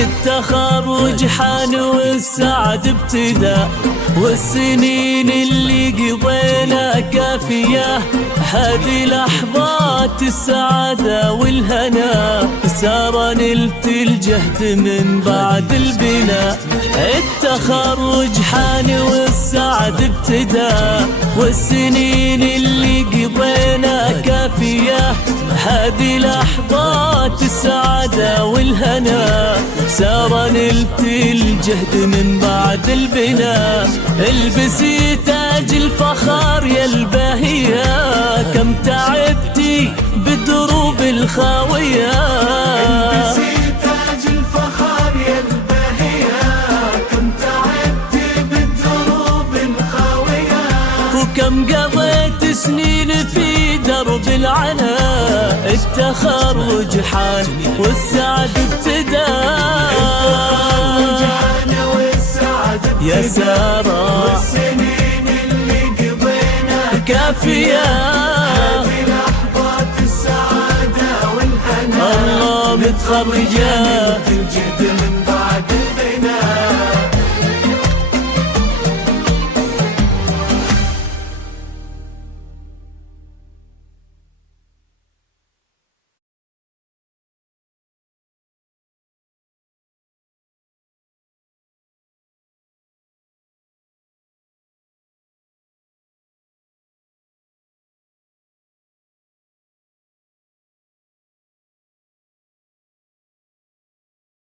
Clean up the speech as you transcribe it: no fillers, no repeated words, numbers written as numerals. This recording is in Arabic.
التخرج حان والسعد ابتدى، والسنين اللي قضينا كافية، هذه لحظات السعادة والهنا، سار نلت الجهد من بعد البناء. التخرج حان والسعد ابتدى، والسنين اللي قضينا كافية، هذه لحظات السعادة والهنا، سار نلت الجهد من بعد البناء. البسي تاج الفخر يا الباهية، كم تعبتي بدروب الخاوية. البسي تاج الفخر يا الباهية، كم تعبتي بالدروب الخاوية. وكم قضيت سنين في درب العنا، التخرج حان والسعد ابتدى. يا سارة والسنين اللي قضينا كافية، هذه لحظات السعادة والهنا، الله متخرجة الجهد من